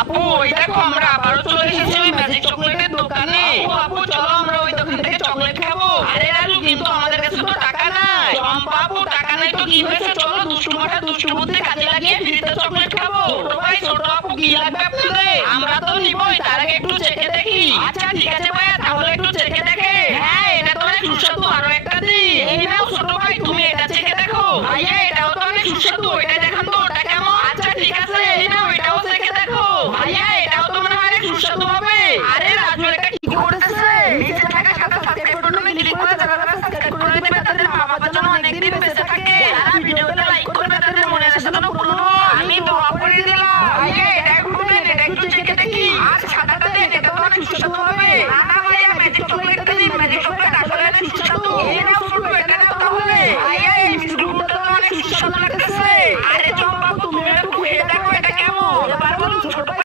আপু ওই দেখো আমরা আবারও চলে এসেছি ওই ম্যাজিক চকলেটের দোকানে। আপু চলো আমরা ওই দোকান থেকে চকলেট খাবো। আরে রাজু কিন্তু আমাদের কাছে তো টাকা নাই। চম্পা আপু টাকা নাই তো কি হয়েছে, চলো দুষ্টু মাঠে দুষ্টু বুদ্ধি কাজে লাগিয়ে ফ্রিতে চকলেট খাবো। ছোট ভাই ছোট আপু কি লাগবে আপনাদের? আমরা তো নিবই, তার আগে একটু চেখে দেখি। আচ্ছা ঠিক আছে